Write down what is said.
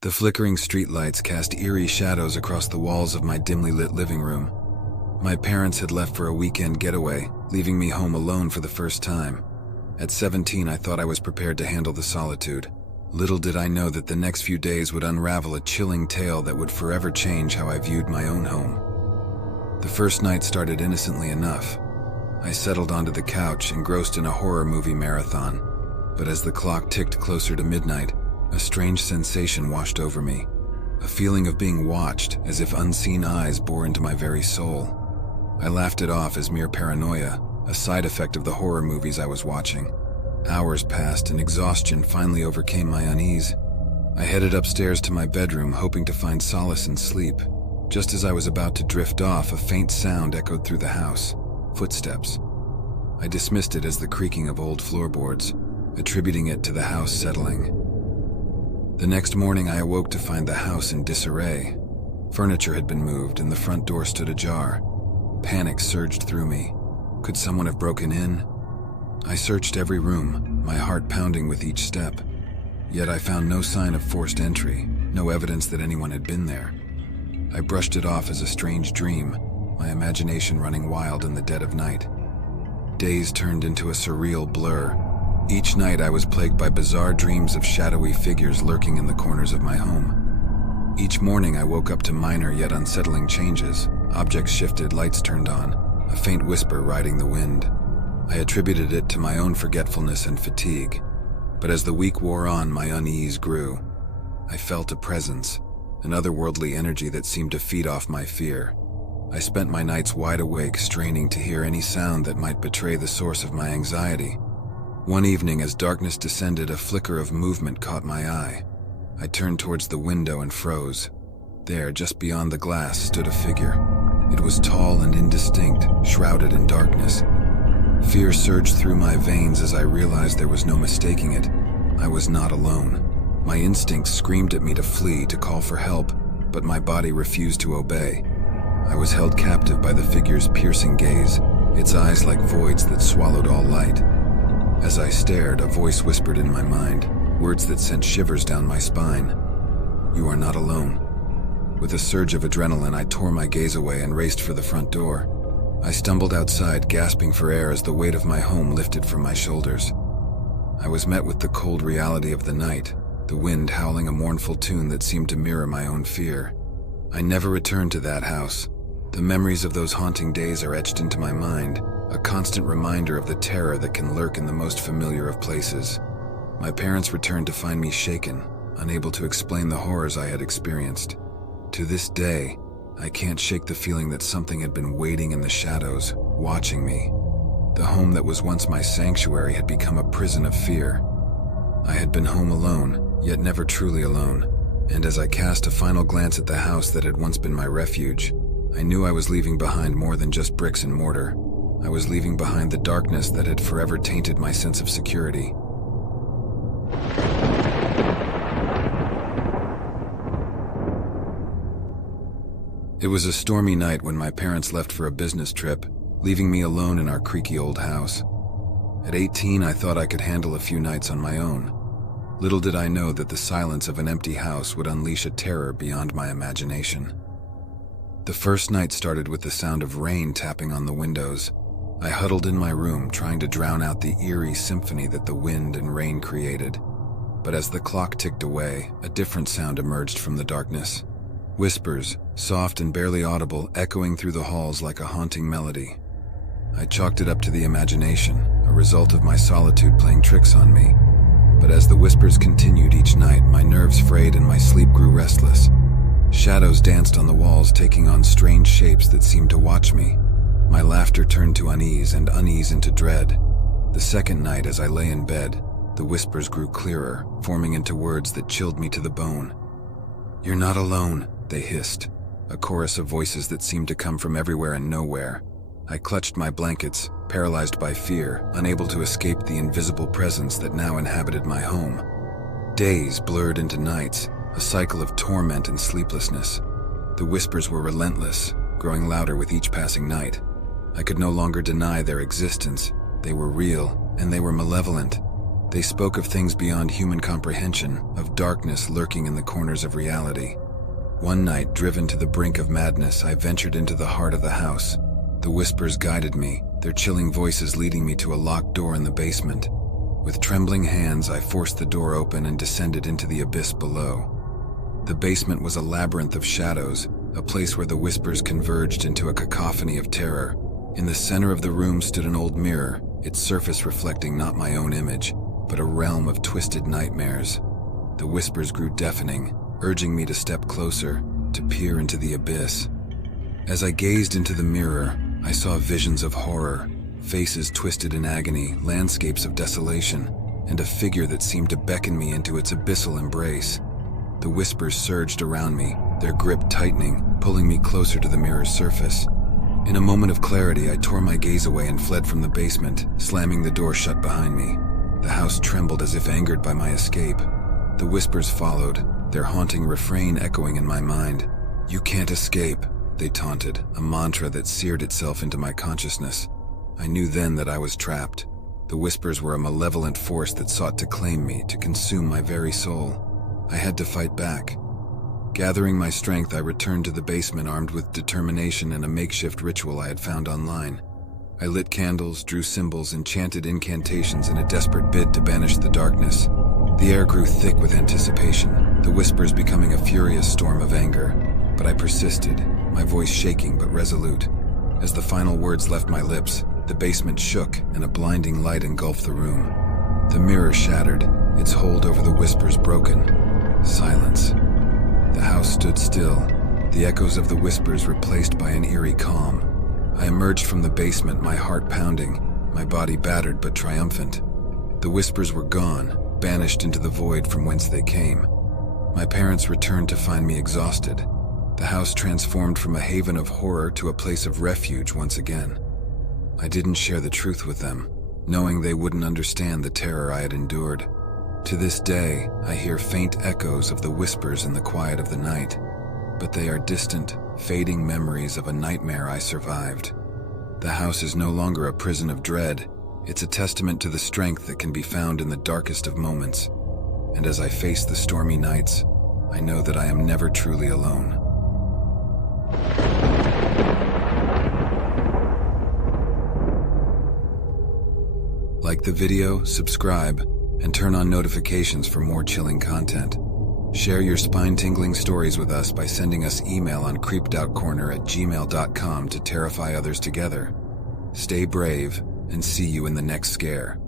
The flickering streetlights cast eerie shadows across the walls of my dimly lit living room. My parents had left for a weekend getaway, leaving me home alone for the first time. At 17, I thought I was prepared to handle the solitude. Little did I know that the next few days would unravel a chilling tale that would forever change how I viewed my own home. The first night started innocently enough. I settled onto the couch, engrossed in a horror movie marathon. But as the clock ticked closer to midnight, a strange sensation washed over me. A feeling of being watched, as if unseen eyes bore into my very soul. I laughed it off as mere paranoia, a side effect of the horror movies I was watching. Hours passed and exhaustion finally overcame my unease. I headed upstairs to my bedroom, hoping to find solace in sleep. Just as I was about to drift off, a faint sound echoed through the house. Footsteps. I dismissed it as the creaking of old floorboards, attributing it to the house settling. The next morning I awoke to find the house in disarray. Furniture had been moved and the front door stood ajar. Panic surged through me. Could someone have broken in? I searched every room, my heart pounding with each step. Yet I found no sign of forced entry, no evidence that anyone had been there. I brushed it off as a strange dream, my imagination running wild in the dead of night. Days turned into a surreal blur. Each night I was plagued by bizarre dreams of shadowy figures lurking in the corners of my home. Each morning I woke up to minor yet unsettling changes. Objects shifted, lights turned on, a faint whisper riding the wind. I attributed it to my own forgetfulness and fatigue. But as the week wore on, my unease grew. I felt a presence, an otherworldly energy that seemed to feed off my fear. I spent my nights wide awake, straining to hear any sound that might betray the source of my anxiety. One evening, as darkness descended, a flicker of movement caught my eye. I turned towards the window and froze. There, just beyond the glass, stood a figure. It was tall and indistinct, shrouded in darkness. Fear surged through my veins as I realized there was no mistaking it. I was not alone. My instincts screamed at me to flee, to call for help, but my body refused to obey. I was held captive by the figure's piercing gaze, its eyes like voids that swallowed all light. As I stared, a voice whispered in my mind, words that sent shivers down my spine. "You are not alone." With a surge of adrenaline, I tore my gaze away and raced for the front door. I stumbled outside, gasping for air as the weight of my home lifted from my shoulders. I was met with the cold reality of the night, the wind howling a mournful tune that seemed to mirror my own fear. I never returned to that house. The memories of those haunting days are etched into my mind, a constant reminder of the terror that can lurk in the most familiar of places. My parents returned to find me shaken, unable to explain the horrors I had experienced. To this day, I can't shake the feeling that something had been waiting in the shadows, watching me. The home that was once my sanctuary had become a prison of fear. I had been home alone, yet never truly alone, and as I cast a final glance at the house that had once been my refuge, I knew I was leaving behind more than just bricks and mortar. I was leaving behind the darkness that had forever tainted my sense of security. It was a stormy night when my parents left for a business trip, leaving me alone in our creaky old house. At 18, I thought I could handle a few nights on my own. Little did I know that the silence of an empty house would unleash a terror beyond my imagination. The first night started with the sound of rain tapping on the windows. I huddled in my room, trying to drown out the eerie symphony that the wind and rain created. But as the clock ticked away, a different sound emerged from the darkness. Whispers, soft and barely audible, echoing through the halls like a haunting melody. I chalked it up to the imagination, a result of my solitude playing tricks on me. But as the whispers continued each night, my nerves frayed and my sleep grew restless. Shadows danced on the walls, taking on strange shapes that seemed to watch me. My laughter turned to unease and unease into dread. The second night, as I lay in bed, the whispers grew clearer, forming into words that chilled me to the bone. "You're not alone," they hissed, a chorus of voices that seemed to come from everywhere and nowhere. I clutched my blankets, paralyzed by fear, unable to escape the invisible presence that now inhabited my home. Days blurred into nights, a cycle of torment and sleeplessness. The whispers were relentless, growing louder with each passing night. I could no longer deny their existence. They were real, and they were malevolent. They spoke of things beyond human comprehension, of darkness lurking in the corners of reality. One night, driven to the brink of madness, I ventured into the heart of the house. The whispers guided me, their chilling voices leading me to a locked door in the basement. With trembling hands, I forced the door open and descended into the abyss below. The basement was a labyrinth of shadows, a place where the whispers converged into a cacophony of terror. In the center of the room stood an old mirror, its surface reflecting not my own image, but a realm of twisted nightmares. The whispers grew deafening, urging me to step closer, to peer into the abyss. As I gazed into the mirror, I saw visions of horror, faces twisted in agony, landscapes of desolation, and a figure that seemed to beckon me into its abyssal embrace. The whispers surged around me, their grip tightening, pulling me closer to the mirror's surface. In a moment of clarity, I tore my gaze away and fled from the basement, slamming the door shut behind me. The house trembled as if angered by my escape. The whispers followed, their haunting refrain echoing in my mind. "You can't escape," they taunted, a mantra that seared itself into my consciousness. I knew then that I was trapped. The whispers were a malevolent force that sought to claim me, to consume my very soul. I had to fight back. Gathering my strength, I returned to the basement armed with determination and a makeshift ritual I had found online. I lit candles, drew symbols, and chanted incantations in a desperate bid to banish the darkness. The air grew thick with anticipation, the whispers becoming a furious storm of anger. But I persisted, my voice shaking but resolute. As the final words left my lips, the basement shook and a blinding light engulfed the room. The mirror shattered, its hold over the whispers broken. Silence. The house stood still, the echoes of the whispers replaced by an eerie calm. I emerged from the basement, my heart pounding, my body battered but triumphant. The whispers were gone, banished into the void from whence they came. My parents returned to find me exhausted. The house transformed from a haven of horror to a place of refuge once again. I didn't share the truth with them, knowing they wouldn't understand the terror I had endured. To this day, I hear faint echoes of the whispers in the quiet of the night, but they are distant, fading memories of a nightmare I survived. The house is no longer a prison of dread. It's a testament to the strength that can be found in the darkest of moments. And as I face the stormy nights, I know that I am never truly alone. Like the video, subscribe, and turn on notifications for more chilling content. Share your spine-tingling stories with us by sending us email on creepedoutcorner@gmail.com to terrify others together. Stay brave, and see you in the next scare.